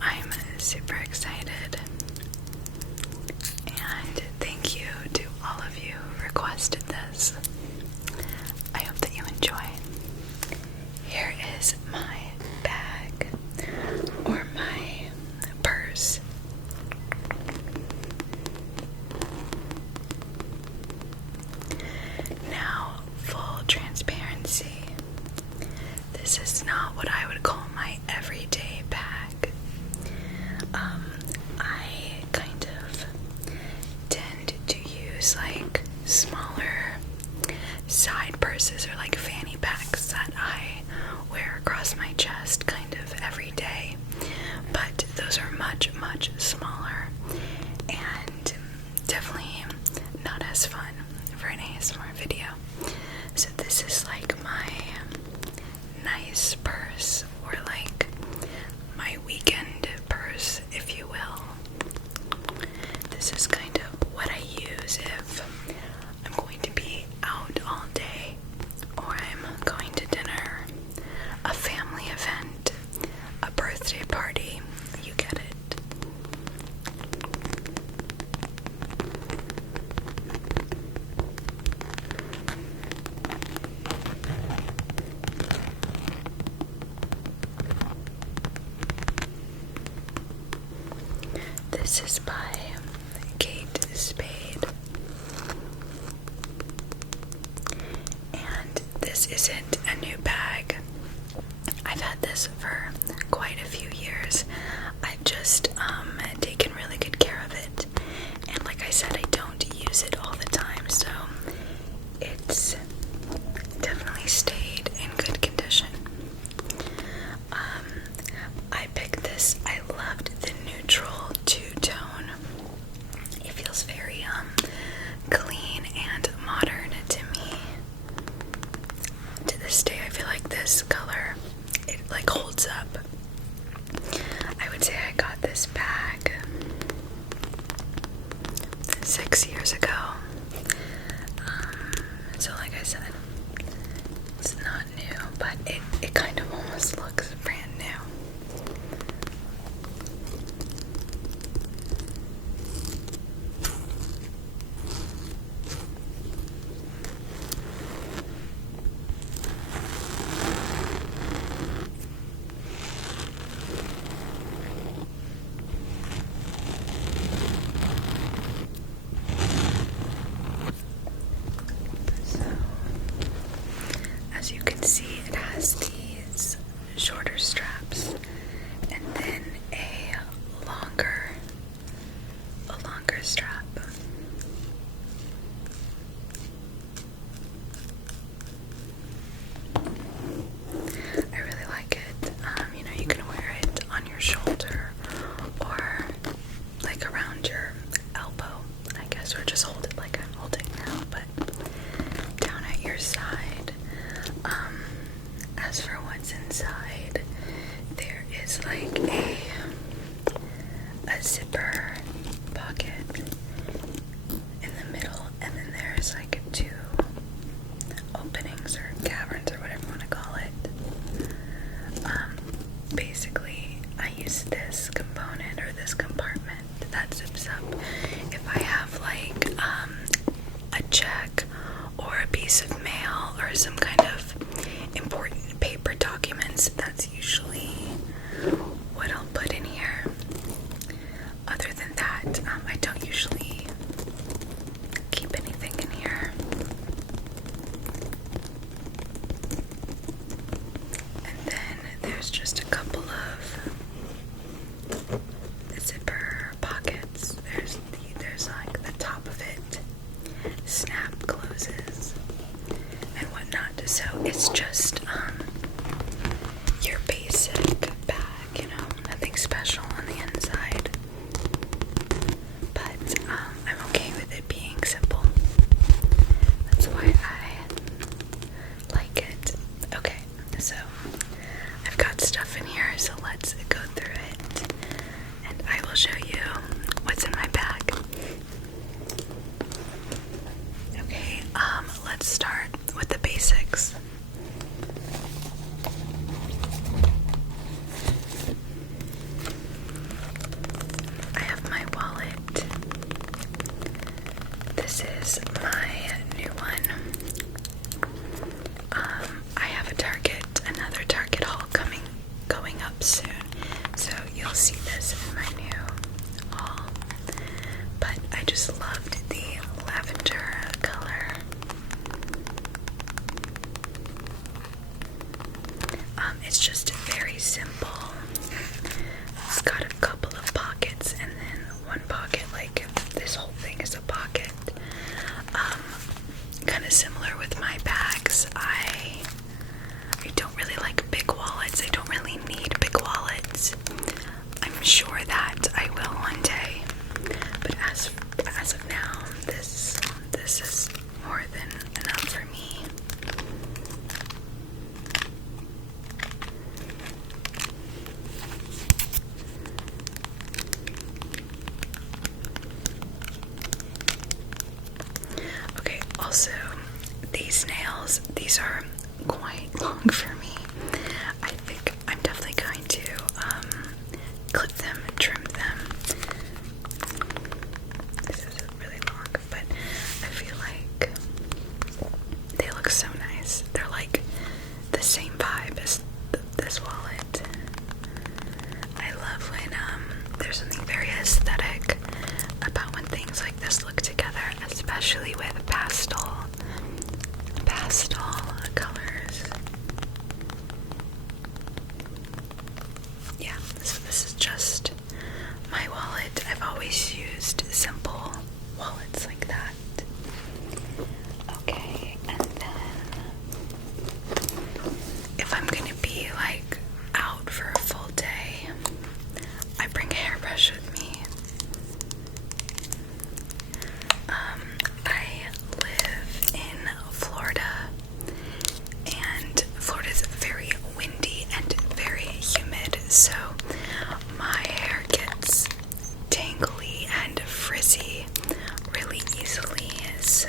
I'm super excited, and thank you to all of you who requested this. I hope that you enjoy. Here is my bag, or my purse. Now, full transparency, this is not what I would call my everyday bag. I kind of tend to use like smaller side purses or like fanny packs that I wear across my chest kind of every day, but those are much, much smaller and definitely not as fun for an ASMR video. So this is like my nice purse, or like my weekend purse, if you will. This is kind of what I use if I'm going to be out all day, or I'm going to dinner, a family event, a birthday party, you get it. This is by Kate Spade, and this isn't a new bag. I've had this for quite a few years. I've just taken really good care of it, and like I said, I don't use it all the time, so it's definitely stayed in good condition. I picked this. I loved the neutral two-tone. It feels very clean and modern to me. To this day, I feel like this color, it like holds up. I would say I got this bag 6 years ago. So like I said, it's not new, but it kind of almost looks brand new. As you can see, it has these shorter straps and then a longer strap. I really like it. You know, you can wear it on your shoulder or like around your elbow, I guess, or just hold it like I'm holding now, but down at your side. As for what's inside, there is like a zipper pocket in the middle, and then there's like two openings or caverns or whatever you want to call it. Basically, I use this component or this compartment that zips up if I have like a check or a piece of mail or some kind of important paper documents. That's usually what I'll put in here. Other than that, I don't usually keep anything in here. And then there's just a couple of zipper pockets. There's like the top of it snap closes and whatnot. So is my new one. I have another Target haul going up soon, so you'll see this in my new haul. But I just loved the lavender color. It's just very simple. It's got a couple of pockets, and then one pocket, like this whole thing is a pocket. Kind of similar with my bags. I don't really like big wallets. I don't really need big wallets. I'm sure that I will one day, but as of now, this is more than enough for me. Okay, also, these nails, these are quite long for me. I think I'm definitely going to clip them and trim them. This is really long, but I feel like they look so nice. They're like the same vibe as this wallet. I love when there's something very aesthetic about when things like this look together, especially with pastel colors. Yeah, so this is just my wallet. I've always used simple wallets like that. Okay, and then if I'm gonna be like out for a full day, I bring a hairbrush with me. I live in Florida, and Florida's very windy and very humid, so my hair gets tangly and frizzy really easily, so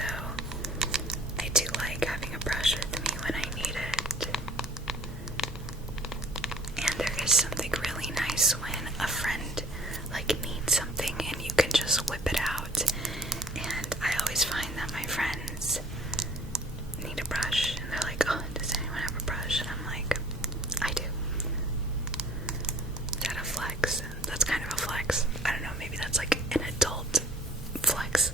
I do like having a brush with me when I need it. And there is something really nice when a friend like needs something and you can just whip it out. And I always find that my friends need a brush and they're like, oh, does anyone have a brush? And I'm like, I do. Is that a flex? That's kind of a flex. I don't know, maybe that's like an adult flex.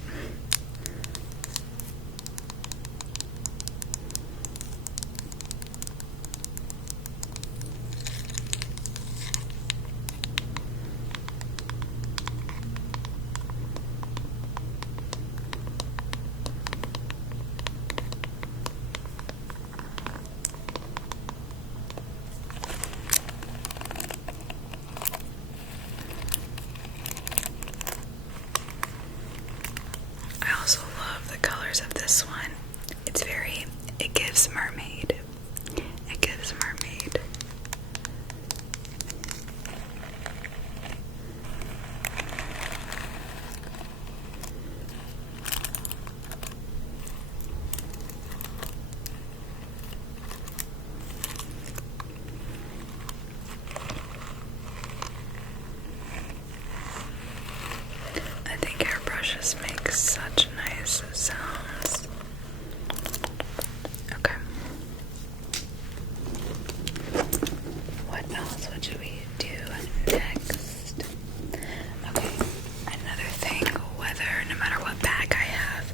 I also love the colors of this one. It gives mermaid. It gives mermaid. I think hairbrushes make such nice sounds. Okay. What else would we do next? Okay, another thing, no matter what bag I have,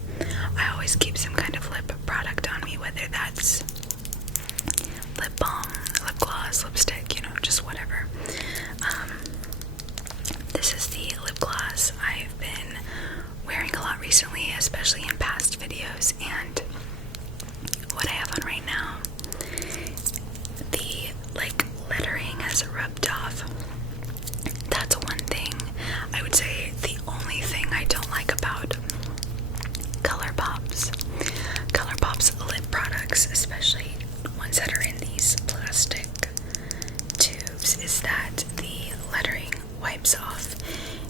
I always keep some kind of lip product on me, whether that's lip balm, lip gloss, lipstick, just whatever. This is the lip gloss I've been wearing a lot recently, especially in past videos, and what I have on right now, the lettering has rubbed off. That's one thing. I would say the only thing I don't like about ColourPop's lip products, especially ones that are in these plastic tubes, is that the lettering wipes off,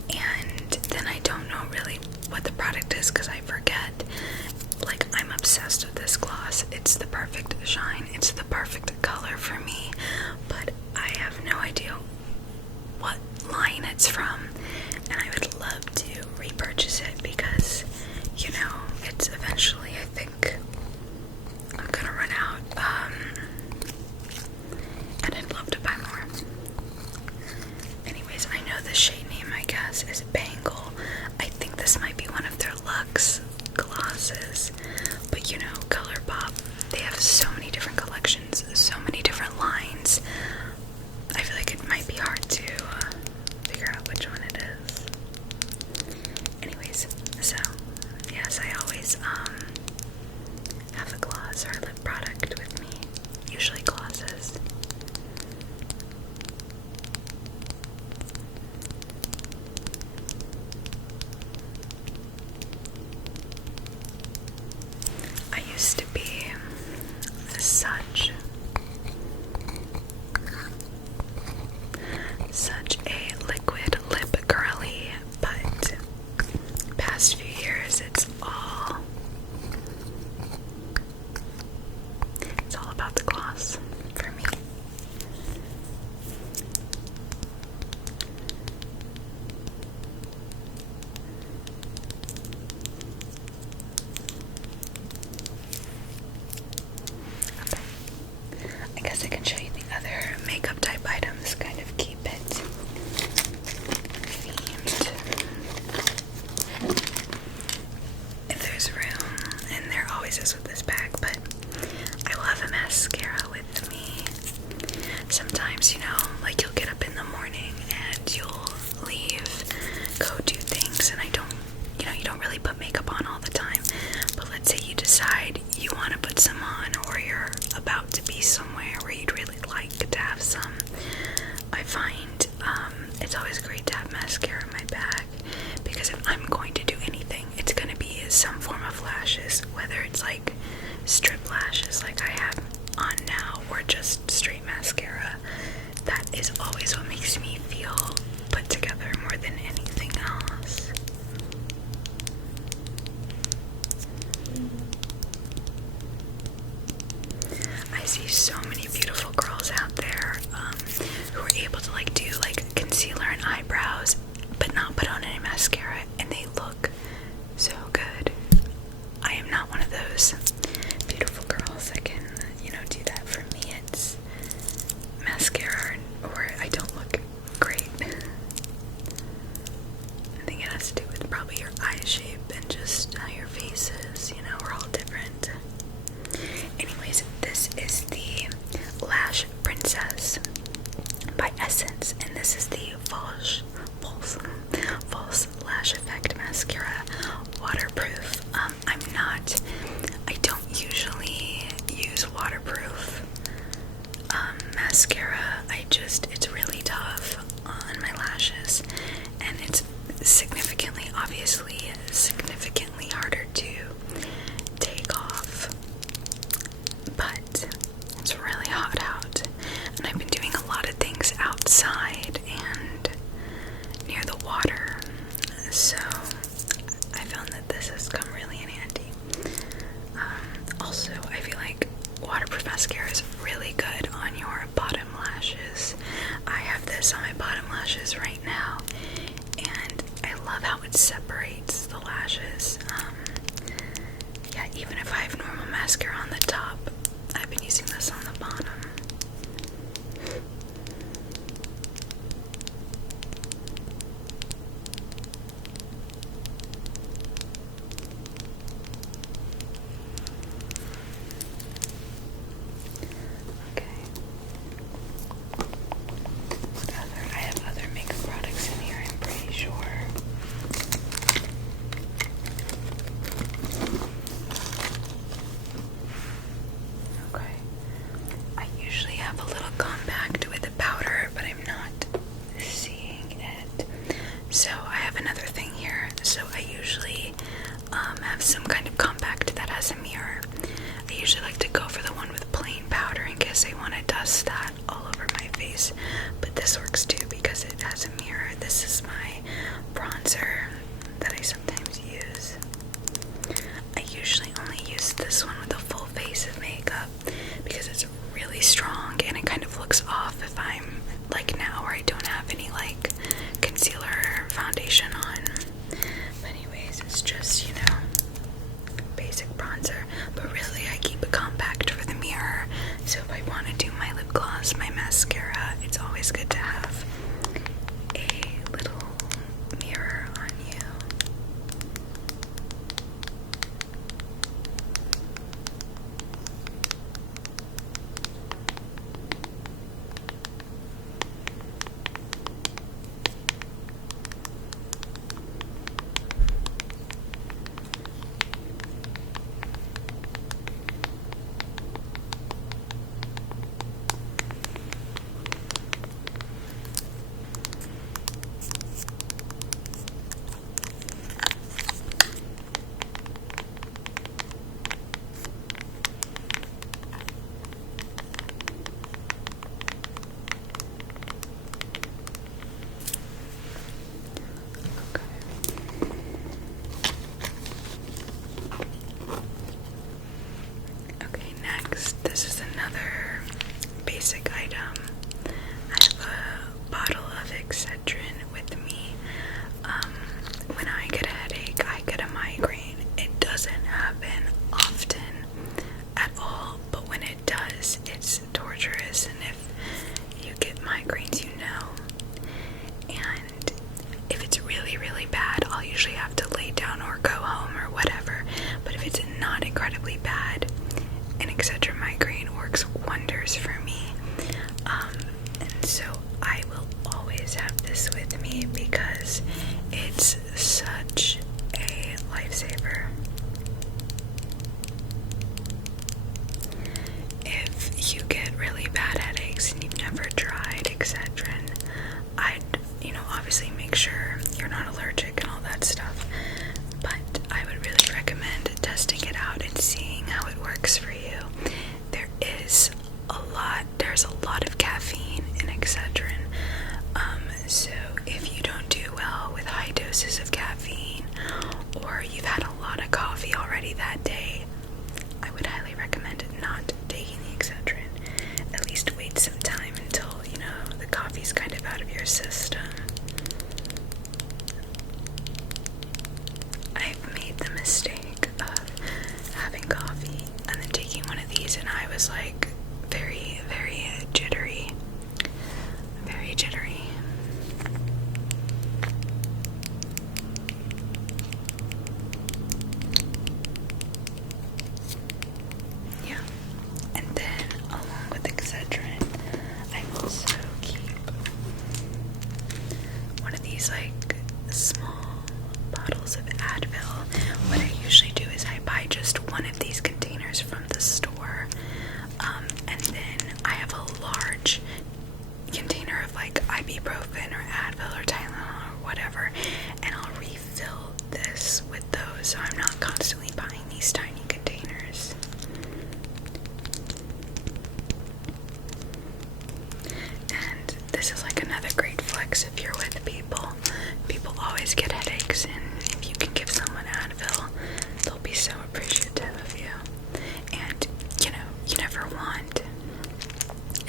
and then I don't know really what the product is because I forget. I'm obsessed with this gloss. It's the perfect shine. It's the perfect color for me, but I have no idea what line it's from, and I would love to repurchase it because, it's a this is Bangle. I think this might be one of their Luxe glosses, but you know, ColourPop, they have so many different collections, so many different lines. I feel like it might be hard to figure out which one it is. Anyways, so yes, I always have a gloss or a lip product with me, usually glosses. I used to be such a liquid lip girly, but past few years it's all about the gloss for me. I guess I can show you the other makeup type items, kind of keep it themed. If there's room, and there always is with this bag, but I will have a mascara with me. Sometimes, you know, like you'll get up in the morning and you'll leave, go do things, and you don't really put makeup on all the time. But let's say you decide you want to put some on, or you're about to be somewhere where you'd really like to have some. I find it's always great to have mascara in my bag, because if I'm going to do anything, it's going to be some form of lashes, whether it's like strip lashes like I have on now, or just straight mascara. That is always what makes me feel put together more than anything else. I see so many beautiful girls out there who are able to do concealer and eyebrows, but not put on any mascara, and they look so good. I am not one of those beautiful girls that can, do that. For me, it's mascara or I don't look great. I think it has to do with probably your eye shape and just how your face is. We're all different. Anyways, this is the Lash Princess by Essence, and this is the false lash effect mascara, waterproof. I don't usually use waterproof mascara. It's really tough on my lashes, and it's significantly harder to take off. But it's really hot out, and I've been doing a lot of things outside and near the water, so I found that this has come really in handy. Also, I feel like waterproof mascara is really good on your bottom lashes. I have this on my bottom lashes right now, and I love how it separates the lashes. Yeah, even if I have normal mascara on the top, I've been using this on the bottom. I have other makeup products in here, I'm pretty sure. Okay. I usually have a little compact with a powder, but I'm not seeing it. So I have another thing here. So I usually have some kind of compact that has a mirror. I usually like to go for the one with plain powder in case I want to dust that all over my face. But this works too because it has a mirror. This is my bronzer that I sometimes use. I usually only use this one with a full face of makeup because it's really strong and it kind of looks off if I'm like now where I don't have any concealer or foundation on. But anyways, it's just, basic bronzer. But really I keep it compact actually have to lay down or go home or whatever. But if it's not incredibly bad, an Excedrin migraine works wonders for me. And so I will always have this with me because it's such a lifesaver. If you get really bad headaches and you've never tried Excedrin, I'd, obviously make sure you're not allergic and all that stuff, but I would really recommend testing it out and seeing how it works for you. There's a lot of caffeine in Excedrin, so if you don't do well with high doses of caffeine, or you've had a lot of coffee already that day, I would highly recommend not taking the Excedrin. At least wait some time until, the coffee's kind of out of your system. I've made the mistake of having coffee and then taking one of these, and I was like very, very jittery. Very jittery. Yeah. And then, along with Excedrin, I also keep one of these like small bottles of Advil. What I usually do is I buy just one of these containers from the store, and then I have a large container of like ibuprofen or Advil or Tylenol or whatever, and I'll refill this with those, so I'm not constantly buying these tiny containers. And this is like another great flex if you're with people. People always get headaches, and if you can give someone Advil, they'll be so appreciative of you. And, you never want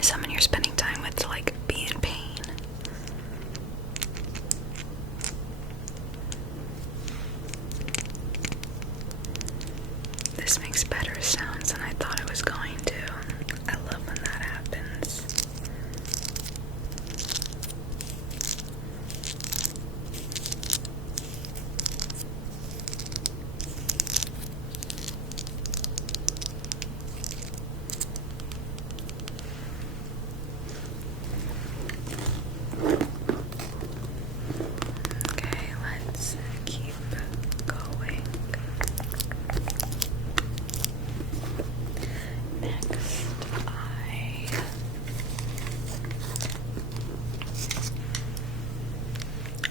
someone you're spending time with to, like, be in pain. This makes better sounds than I thought it was going to. I love when that happens. Okay, let's keep going. Next, I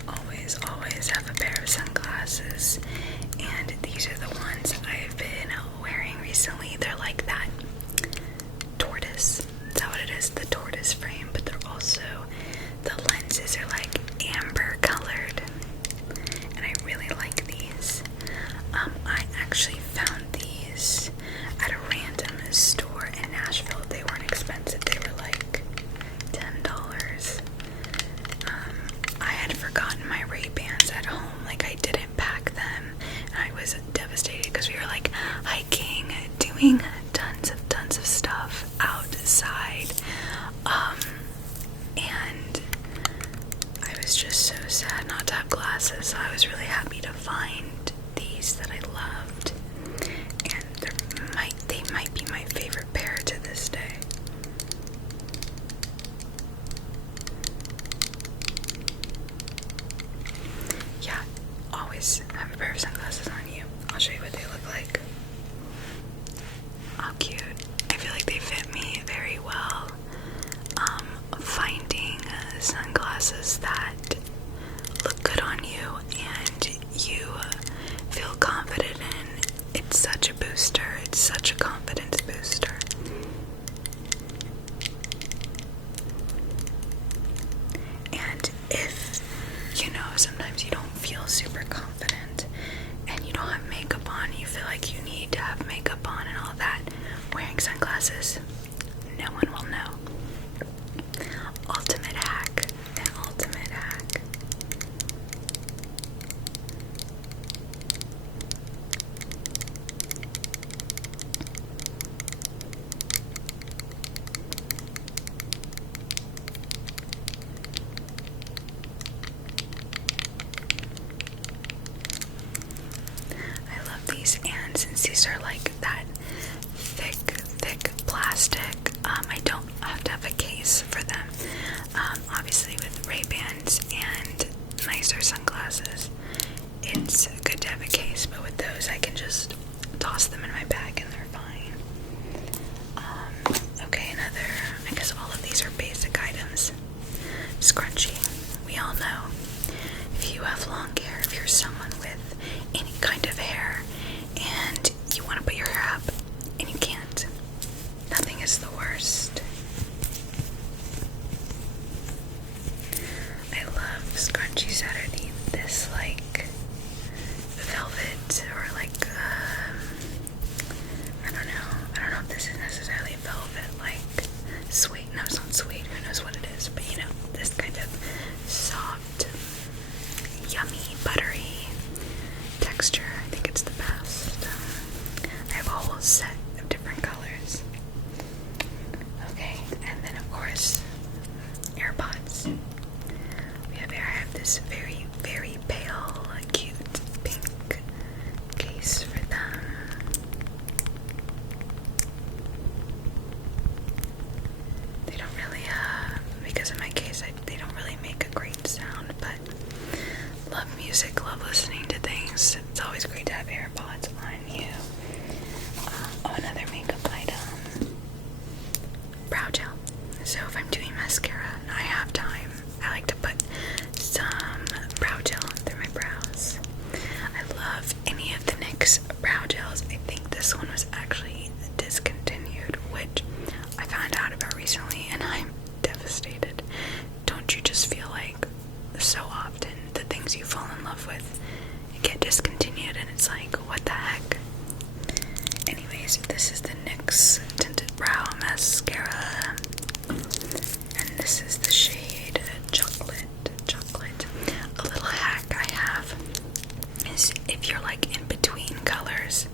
always have a pair of sunglasses, and these are the ones I've been wearing recently. They're like that tortoise. Is that what it is? The tortoise frame, but they're also, the lenses are like amber colored, and I really like these. I actually found these at a random store in Nashville. They weren't expensive. They were like $10. I had forgotten my Ray-Bans at home. Like, I didn't pack them, and I was devastated because we were like hiking, doing tons of stuff outside, and I was just so sad not to have glasses. So I was really happy to find these that I loved, and they might be my favorite pair to this day. Yeah, always have a pair of sunglasses on you. I'll show you what they look like. Oh, cute. I feel like they fit me very well. Finding sunglasses that look good on you and you feel confident in, it's such a booster. It's such a confidence booster. And if, sometimes you don't feel super confident and you don't have makeup on, you feel like you need glasses, it's good to have a case, but with those I can just toss them in my bag and they're fine. Okay, another, I guess all of these are basic items. Scrunchy, we all know. If you have long hair, if you're someone with any kind of hair and you want to put your hair up and you can't, nothing is the worst. I love scrunchies that are this like velvet or like I don't know if this is necessarily velvet, like sweet. No, it's not sweet. Who knows what it is? But you know, this kind of soft, yummy, buttery texture. I think it's the best. I have a whole set of different colors. Okay, and then of course, AirPods. I have this very, very pale, cute pink case for them. They don't really, because of my case, they don't really make a great sound, but love music, love listening to things. It's always great to have AirPods on you. Another makeup item. Brow gel. So if I'm doing mascara and I have time, I like to put some brow gel through my brows. I love any of the NYX brow gels. I think this one was actually discontinued, which I found out about recently, and I'm devastated. Don't you just feel like so often the things you fall in love with get discontinued, and it's like, what the heck? Anyways, this is the NYX Tinted Brow Mascara, and this is the shade Chocolate. A little hack I have is if you're like in between colors,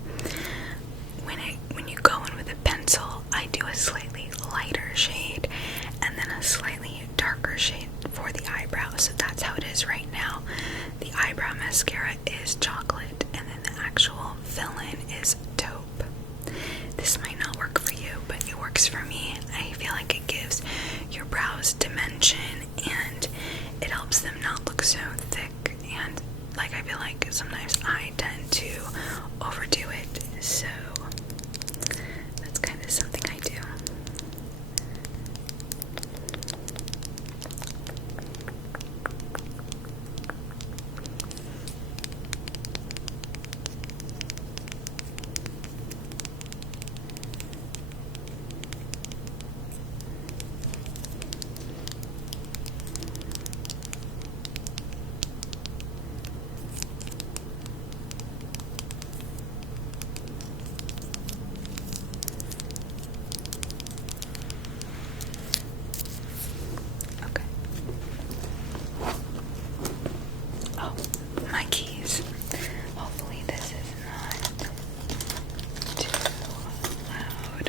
when you go in with a pencil, I do a slightly lighter shade and then a slightly darker shade for the eyebrow. So that's how it is right now. The eyebrow mascara is chocolate and then the actual fill-in is taupe. This might not work for you, but it works for me. I feel like it gives your brows dimension and it helps them not look so thick, and like I feel like sometimes I tend to overdo it, so that's kind of something I do. My keys. Hopefully this is not too loud.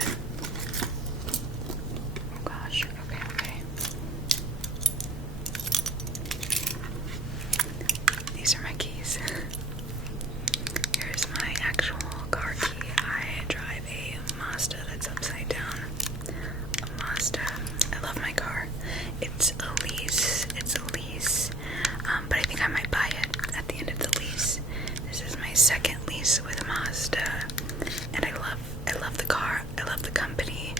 Oh gosh, okay. These are my keys. Here's my actual car key. I drive a Mazda that's upside down. A Mazda. I love my car. It's a lease. But I think I might buy it at the end of the lease. This is my second lease with Mazda, and I love the car. I love the company.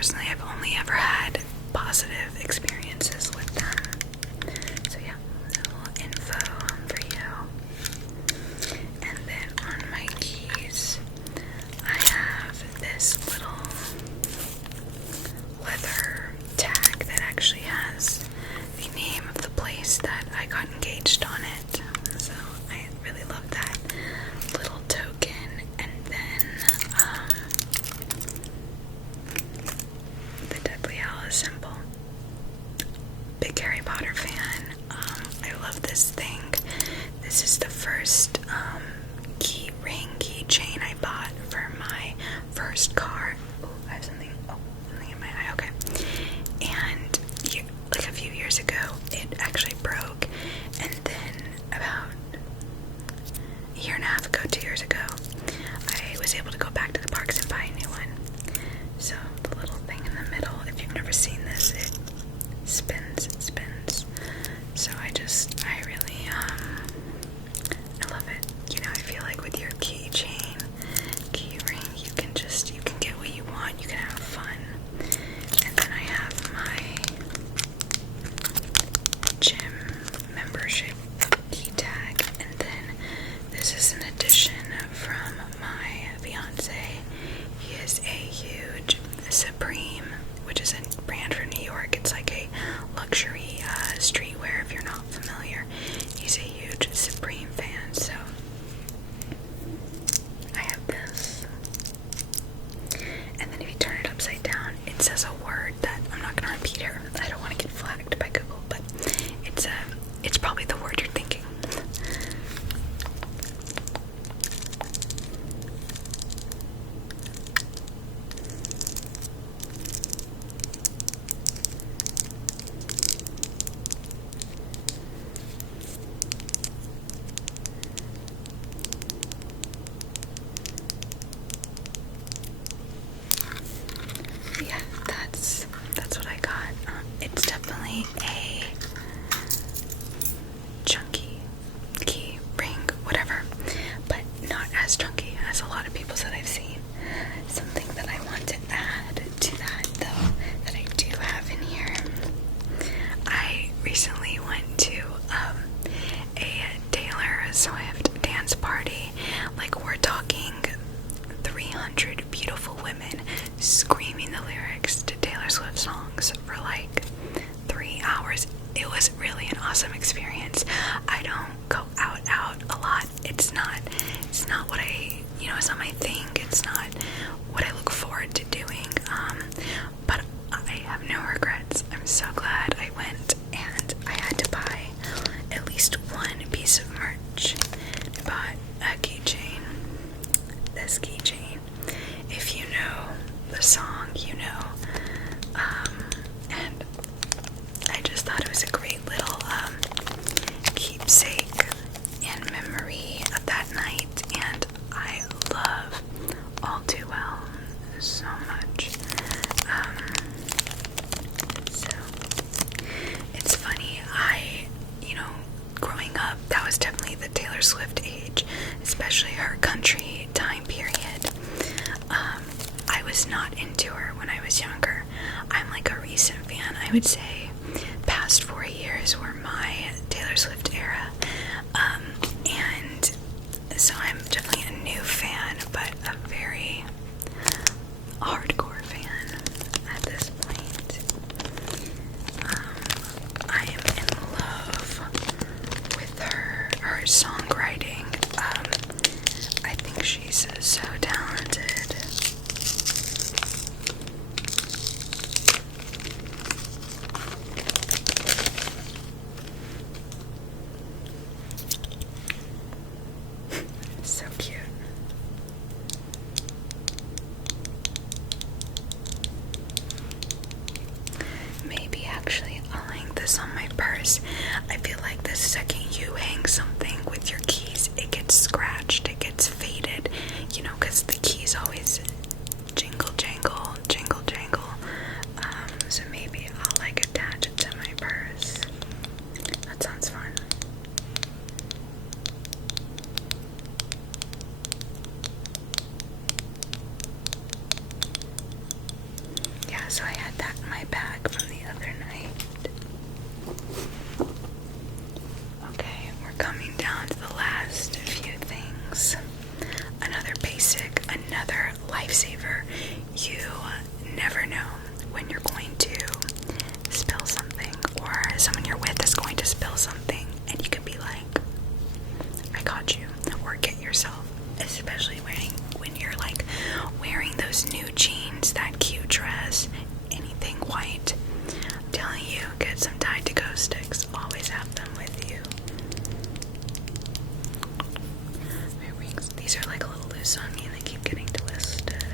I've only ever had positive experiences with them. So yeah, a little info for you. And then on my keys, I have this little leather tag that actually has the name of the place that I got engaged on it. So I really love that little token. And then the Deathly Hallows symbol. Big Harry Potter fan. I love this thing. This is the first keychain I bought for my first car. Oh, I have something in my eye. Okay. And like a few years ago, it actually broke, and then about a year and a half ago, 2 years ago, I was able to go back to the parks and buy a new one. So the little thing in the middle, if you've never seen this, it spins. So I It's probably the word you're thinking. Yeah, that's what I got. It's definitely a chunky key ring, whatever, but not as chunky as a lot of people's that I've seen. Something that I want to add to that, though, that I do have in here. I recently went to a Taylor Swift dance party. Like, we're talking 300 beautiful women screaming the lyrics to Taylor Swift songs for like 3 hours. It was really an awesome experience. I don't go out a lot. It's not what it's not my thing. It's not what I look forward to doing. But I have no regrets. I'm so glad I went, and I had to buy at least one piece of merch. I bought a keychain. This keychain. If you know the song, you know. And I just thought it was a great little keepsake and memory of that night, and I love All Too Well so much. So it's funny, growing up, that was definitely the Taylor Swift age, especially her country time period. I was not into her when I was younger. I'm like a recent fan. I would say past 4 years were my Taylor Swift era. And so I'm definitely a new fan, but a very hardcore fan at this point. I am in love with her songwriting. I think she's so talented. So cute. Maybe actually I'll hang this on my purse. I feel like the second you hang something with your keys, it gets scratched, it gets faded, because the keys always jingle, jangle, jingle, jangle. So maybe I'll attach it to my purse. That sounds fun. Yeah, so I had that in my bag from the other night. Okay, we're coming down to the last few things. Another basic, another lifesaver. You never know when you're going to spill something, or someone you're with is going to spill something, and you can be like, I got you, or get yourself, especially when you're wearing those new jeans, that cute dress, anything white. I'm telling you, get some Tide to Go sticks. Always have them with you. My rings, these are a little loose on me and they keep getting twisted.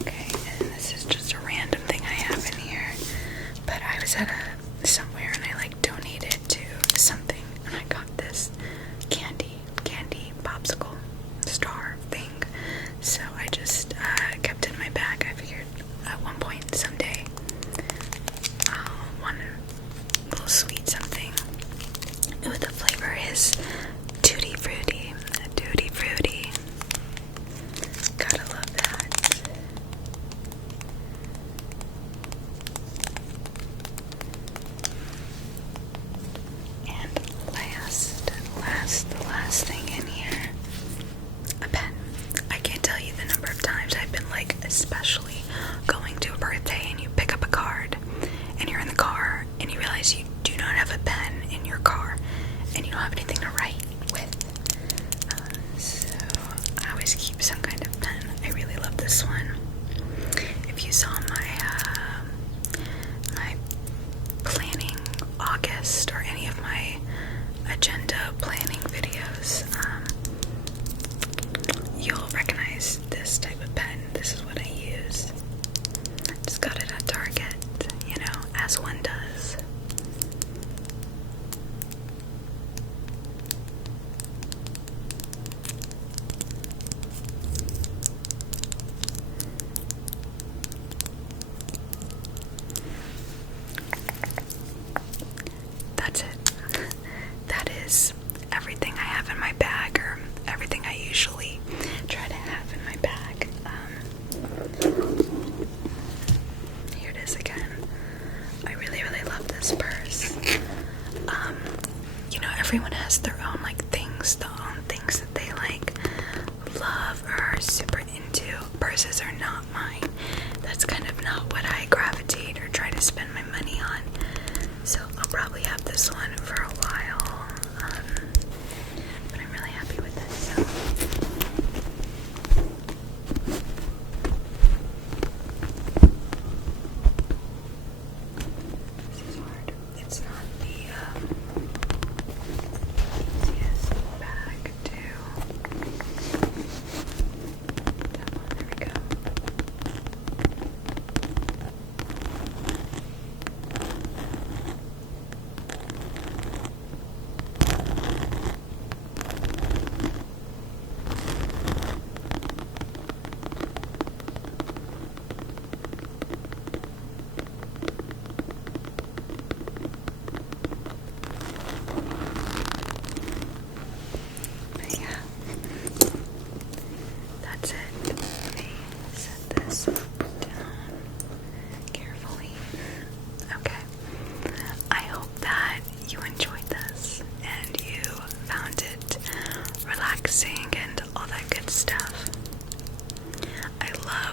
Okay, and this is just a random thing I have in here, but I was at somewhere and I donated to something, and I got this candy popsicle star thing, so I just kept it in my bag. I figured at one point someday I'll want a little sweet something. Ooh, the flavor is tutti frutti. Tutti frutti. Gotta love that. And the last thing in here, a pen. I can't tell you the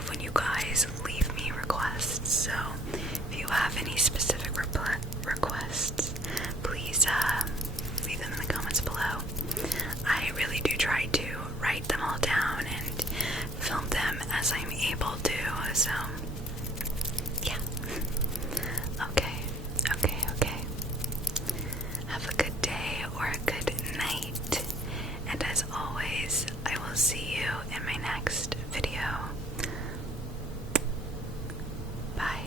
love when you guys leave me requests, so if you have any specific requests, please leave them in the comments below. I really do try to write them all down and film them as I'm able to, so yeah. Okay. Have a good day or a good night, and as always, I will see you in my next video. Bye.